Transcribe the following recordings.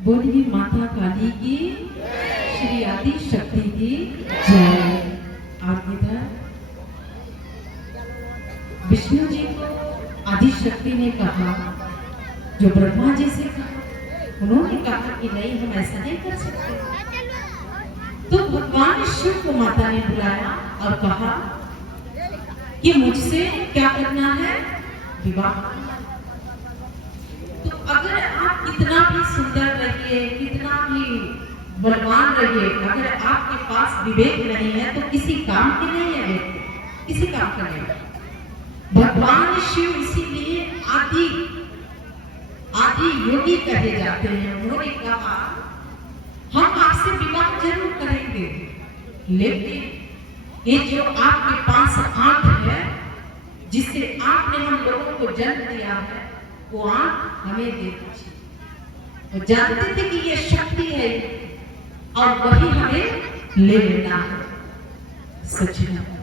बोलिए माता काली की, श्री आदि शक्ति की जय। और इधर विष्णु जी को आदि शक्ति ने कहा, जो ब्रह्मा जी से कहा, उन्होंने कहा कि नहीं, हम ऐसा नहीं कर सकते। तो भगवान शिव को माता ने बुलाया और कहा कि मुझसे क्या करना है, विवाह। तो अगर आप कितना भी सुंदर रहिए, कितना भी बलवान रहिए, अगर आपके पास विवेक नहीं है तो किसी काम के नहीं है, किसी काम का नहीं। भगवान शिव इसीलिए आदि योगी कहे जाते हैं। उन्होंने कहा हम आपसे विवाह जरूर करेंगे, लेकिन ये जो आपके पास आंख है, जिससे आपने हम लोगों को जन्म दिया है, वो आंख हमें दे दीजिए। वो जानते थे कि ये शक्ति है और वही हमें ले लेना है। सच में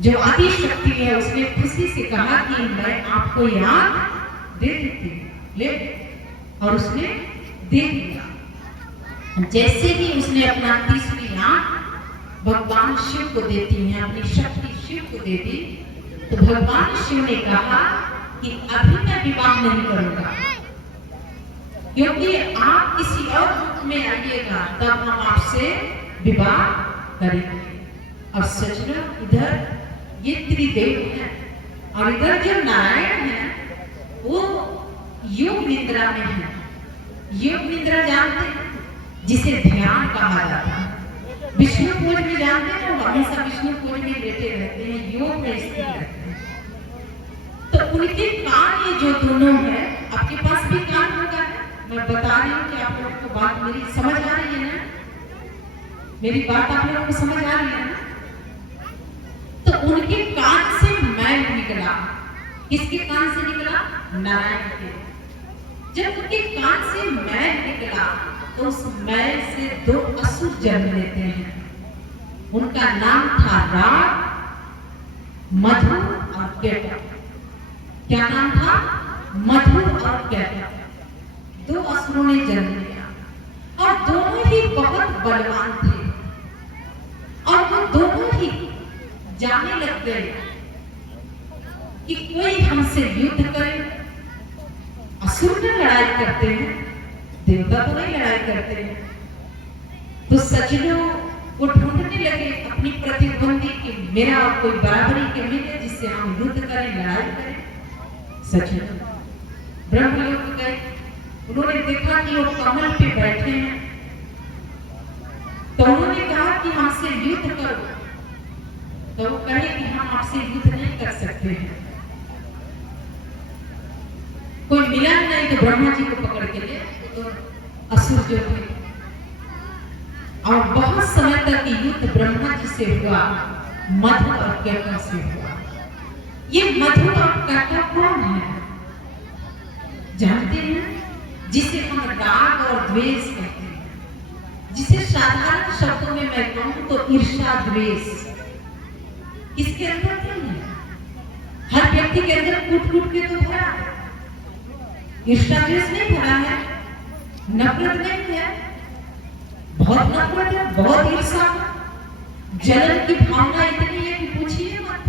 जो आदि शक्ति है उसने खुशी से कहा कि मैं आपको ये आंख दे देती हूँ, ले। और उसने दे दिया। जैसे ही उसने अपना तीसरी आंख भगवान शिव को देती है, अपनी शक्ति शिव को दे दी, तो भगवान शिव ने कहा कि अभी मैं विवाह नहीं करूंगा, क्योंकि आप किसी और रूप में आइएगा तब हम आपसे विवाह करेंगे। और सचमुच इधर ये त्रिदेव है और इधर जो नारायण है वो योग निद्रा में है। योग निद्रा जानते हैं, जिसे ध्यान कहा जाता है। विष्णु खोज में जानते हैं, वो हमेशा विष्णु खोज में लेटे रहते हैं, योग में स्थिर रहते हैं। तो उनके कान ये जो दोनों है, आपके पास भी कान होगा। मैं बता रही हूँ कि आप लोगों को बात मेरी समझ आ रही है ना? मेरी बात आप लोगों को समझ आ रही है ना? तो उनके कान से मैल निकला। किसके कान से निकला? नारायण के। जब उनके कान से मैल निकला तो उस मैल से दो असुर जन्म लेते हैं। उनका नाम था राग, मधु और केतु। क्या नाम था? मधु और केतु। दो असुरों ने जन्म लिया और दोनों ही बहुत बलवान थे। और वो दोनों ही जाने लग गए कि कोई हमसे युद्ध करे। असुर में लड़ाई करते हैं, देवता तो नहीं लड़ाई करते हैं। तो सज्जनों वो ढूंढने लगे अपनी प्रतिद्वंदी की, मेरा और कोई बराबरी के मिले जिससे हम युद्ध करें, लड़ाई करें। सज्जनों ब्रह्मलोक गए, उन्होंने देखा कि वो कमल पे बैठे हैं, तो उन्होंने कहा कि हमसे युद्ध करो। तो वो कहे कि हम आपसे युद्ध नहीं कर सकते हैं। कोई मिला नहीं तो ब्रह्मा जी को पकड़ के ले, तो असुर जो थे, और बहुत समय तक युद्ध ब्रह्मा जी से हुआ, मधु और केतु से हुआ। ये मधु और केतु कौन है जानते हैं? जिसे हम राग और द्वेष कहते हैं, जिसे साधारण शब्दों में मैं कहूं तो ईर्ष्या द्वेष। किसके अंदर नहीं है? हर व्यक्ति के अंदर कूट कूट के तो भरा है। ईर्ष्या द्वेष नहीं भरा है, नफरत नहीं है, बहुत नफरत है, बहुत ईर्ष्या, जलन की भावना इतनी है कि पूछिए मत।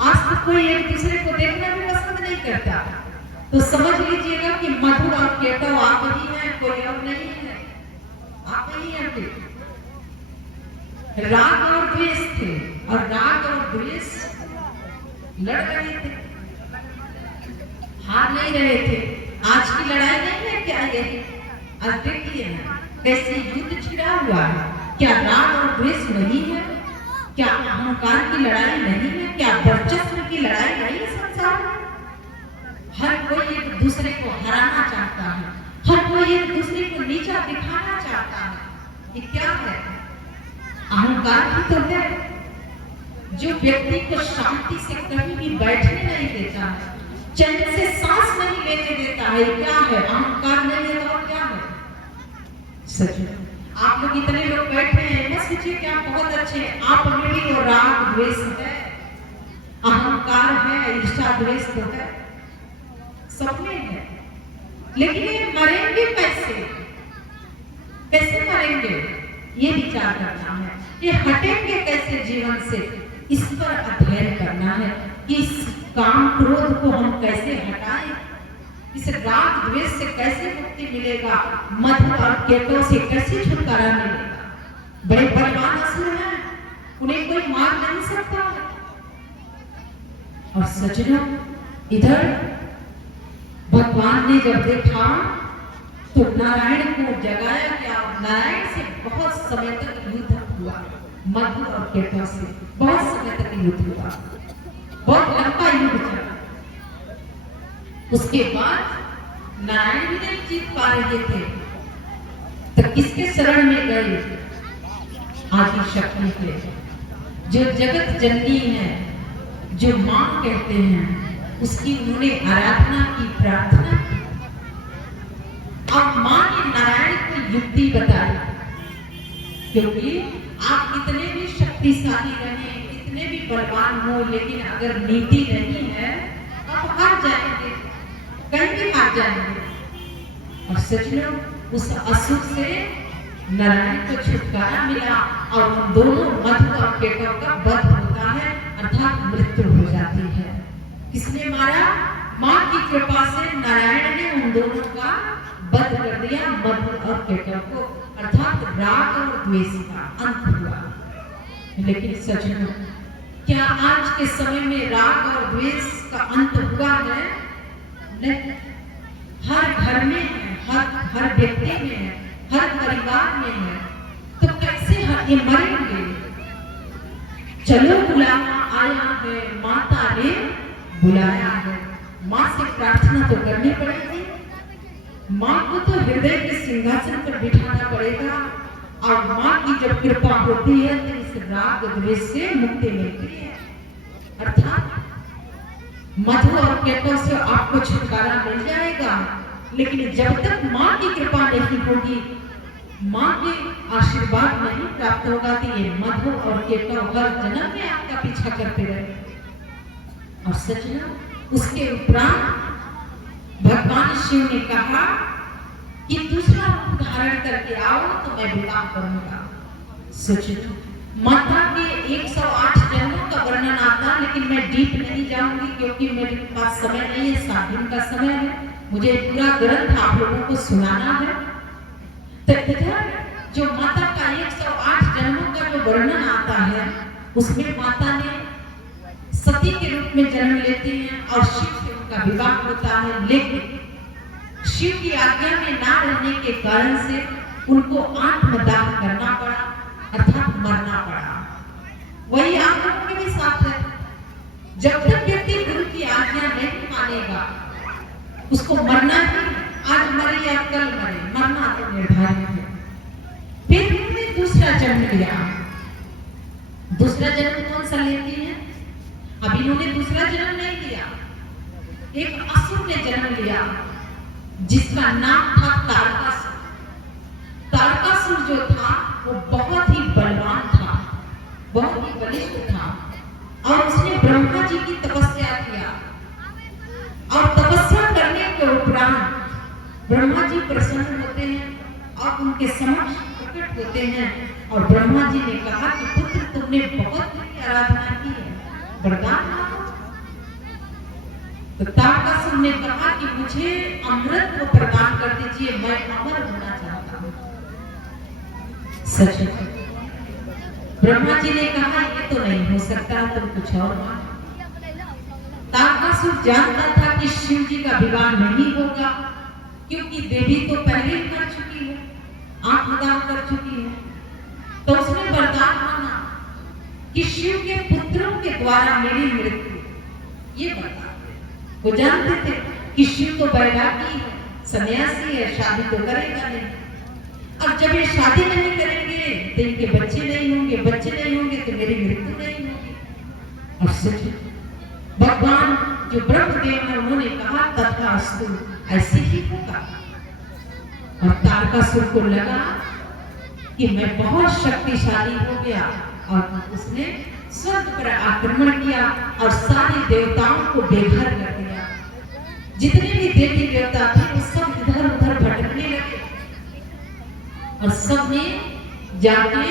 आज तक कोई एक दूसरे को देखना भी पसंद नहीं करता। तो समझ लीजिएगा कि मधु और केतु आप ही हैं, कोई और नहीं है, आप ही हैं। राग और द्वेष थे और राग और द्वेष लड़ रहे थे, हार नहीं रहे थे। आज की लड़ाई नहीं है क्या ये? आज देखिए ना कैसे युद्ध छिड़ा हुआ है। क्या राग और द्वेष नहीं है? क्या अहंकार की लड़ाई नहीं है? क्या वर्चस्व की लड़ाई नहीं है संसार में? हर कोई एक दूसरे को हराना चाहता है, हर कोई एक दूसरे को नीचा दिखाना चाहता है। ये क्या है? अहंकार ही तो है जो व्यक्ति को शांति से कहीं भी बैठने नहीं देता है, चैन से सांस नहीं लेने देता है। क्या है? अहंकार नहीं है और क्या है? सच में आप लोग इतने लोग बैठे हैं, मत सोचिए कि आप बहुत अच्छे हैं। आप में भी वो राग द्वेष है, अहंकार है, ईर्ष्या द्वेष तो है, सब में है। लेकिन ये मरेंगे कैसे? कैसे मरेंगे, ये विचार करना है। ये हटेंगे कैसे जीवन से, इस पर अध्ययन करना है कि इस काम क्रोध को हम कैसे हटाएं, इस राग द्वेष से कैसे मुक्ति मिलेगा, मधु और केतु से कैसे छुटकारा मिलेगा। बड़े बलवान असुर हैं, उन्हें कोई मार नहीं सकता। और सज्जनों, इधर भगवान ने जब देखा तो नारायण को जगाया गया। नारायण से बहुत समय तक युद्ध हुआ, मधु और केतु से बहुत समय तक युद्ध हुआ, बहुत लंबा युद्ध चला। उसके बाद नारायण भी नहीं जीत पा रहे थे तो किसके शरण में गए? आदि शक्ति के, जो जगत जननी है, जो मां कहते हैं, उसकी उन्होंने आराधना की, प्रार्थना की। अब मां ने नारायण को युक्ति बताई, क्योंकि आप कितने भी शक्तिशाली रहे, कितने भी बलवान हो, लेकिन अगर नीति नहीं है आप हार जाएंगे, कहीं भी हार जाएंगे। और सज्जनों, उस असुर से नारायण को छुटकारा मिला और उन दोनों मधु और केतु का वध होता है, अर्थात मृत्यु हो जाती है। किसने मारा? मां की कृपा से नारायण ने उन दोनों का वध कर दिया, मधु और केतु को, अर्थात राग और द्वेष का अंत हुआ। लेकिन सज्जनों, क्या आज के समय में राग और द्वेष का अंत हुआ है? नहीं। हर घर में है, हर व्यक्ति में है, हर परिवार में है। तो कैसे ये मरेंगे? चलो बुलावा आया है, माता ने बुलाया है। मां से प्रार्थना तो करनी पड़ेगी, मां को तो हृदय के सिंहासन पर बिठाना पड़ेगा। और मां की जब कृपा होती है तो इस राग द्वेष से मुक्ति मिलती है, अर्थात मधु और केतु से आपको छुटकारा मिल जाएगा। लेकिन जब तक मां की कृपा नहीं होगी, मां के आशीर्वाद नहीं प्राप्त होगा कि ये मधु और केतु हर जन्म में आपका पीछा करते रहे। और सज्जनों, उसके उपरांत भगवान शिव ने कहा कि दूसरा रूप धारण करके आओ तो मैं विवाह करूंगा। सज्जनों, माता के 108 जन्मों का वर्णन आता, लेकिन मैं डीप नहीं जाऊंगी क्योंकि मेरे पास समय नहीं है, 7 दिन का समय है, मुझे पूरा ग्रंथ आप लोगों को सुनाना है। तो इधर जो माता का 108 जन्मों का जो वर्णन आता है, उसमें माता ने सती के रूप में जन्म लेती हैं और शिव से उनका विवाह होता है। लेकिन शिव की आज्ञा में ना रहने के कारण से उनको आत्मदाह करना पड़ा, अर्थात मरना पड़ा। वही आप लोगों के भी साथ है। जब तक व्यक्ति गुरु की आज्ञा नहीं मानेगा, उसको मरना ही, आज मरे या कल मरे, मरना तो निर्धारित है। फिर उन्होंने दूसरा जन्म लिया। दूसरा जन्म कौन सा लेती है? अब इन्होंने दूसरा जन्म नहीं लिया, एक असुर ने जन्म लिया जिसका नाम था तारकासुर। तारकासुर जो था वो बहुत ही बलवान था, बहुत ही बलिष्ठ था, और उसने ब्रह्मा जी की तपस्या किया। और तपस्या करने के उपरांत ब्रह्मा जी प्रसन्न होते हैं और उनके समक्ष प्रकट होते हैं। और ब्रह्मा जी ने कहा कि पुत्र, तुमने बहुत बड़ी आराधना की है, वरदान मांगो। तो तारकासुर ने कहा कि मुझे अमृत को प्रदान कर दीजिए, मैं अमर होना चाहता हूं। सच, ब्रह्मा जी ने कहा ये तो नहीं हो सकता, तुम कुछ और मांगो। तारकासुर जानता था कि शिव जी का विवाह नहीं होगा, क्योंकि देवी तो पहले ही मर चुकी है, आत्मदाह कर चुकी है। तो उसने वरदान मांगा कि शिव के पुत्रों के द्वारा मेरी मृत्यु, ये वरदान। वो जानते थे कि शिव तो बैरागी है, सन्यासी है, शादी तो करेगा नहीं। अब जब ये शादी नहीं करेंगे तो इनके बच्चे नहीं होंगे, बच्चे नहीं होंगे तो मेरी मृत्यु नहीं होगी। और सच, भगवान जो ब्रह्मदेव है उन्होंने कहा तथास्तु, ऐसे ही होगा। और तारकासुर को लगा कि मैं बहुत शक्तिशाली हो गया, और उसने स्वर्ग पर आक्रमण किया और सारे देवताओं को बेघर कर दिया। जितने भी देवी देवता थे वो सब इधर उधर भटकने लगे। और सबने जाके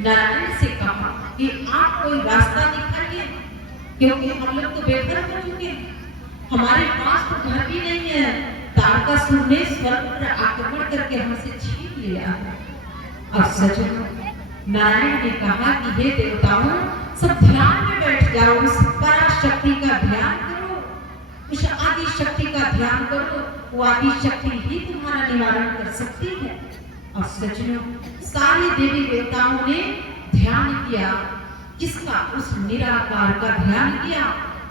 नारायण से कहा कि आप कोई रास्ता दिखाइए, क्योंकि हम लोग तो बेघर हो चुके हैं, हमारे पास तो घर भी नहीं है, तारकासुर ने स्वर्ग पर आक्रमण करके हमसे छीन लिया है। अब सज्जनों, नारायण ने कहा कि हे देवताओं, सब ध्यान में बैठ जाओ, उस पराशक्ति का ध्यान करो, उस आदि शक्ति का ध्यान करो, वो आदि शक्ति ही तुम्हारा निवारण कर सकती है। और सज्जनों, सारे देवी देवताओं ने ध्यान किया, किसका? उस निराकार का ध्यान किया।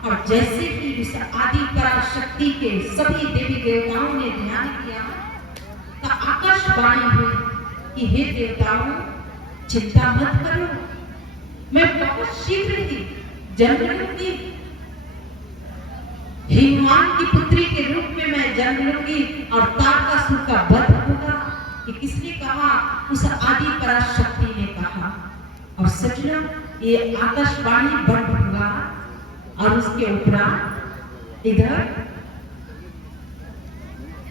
और जैसे ही उस आदि पराशक्ति के सभी देवी देवताओं ने ध्यान किया, तो आकाशवाणी हुई कि हे देवताओं, चिंता मत करो, मैं बहुत शीघ्र ही जन्म लूंगी, हिमवान की पुत्री के रूप में मैं जन्म लूंगी और तारकासुर का वध होगा। कि किसने कहा? उस आदि पराशक्ति ने कहा। और सज्जनों, ये आकाशवाणी बंद हुआ और उसके उपरांत इधर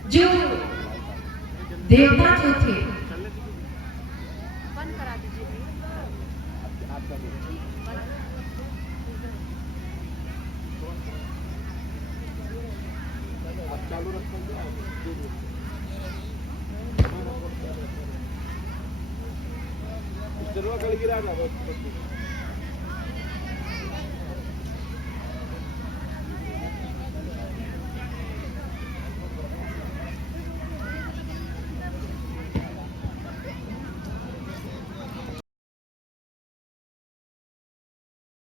जो देवता जो थे, गिरा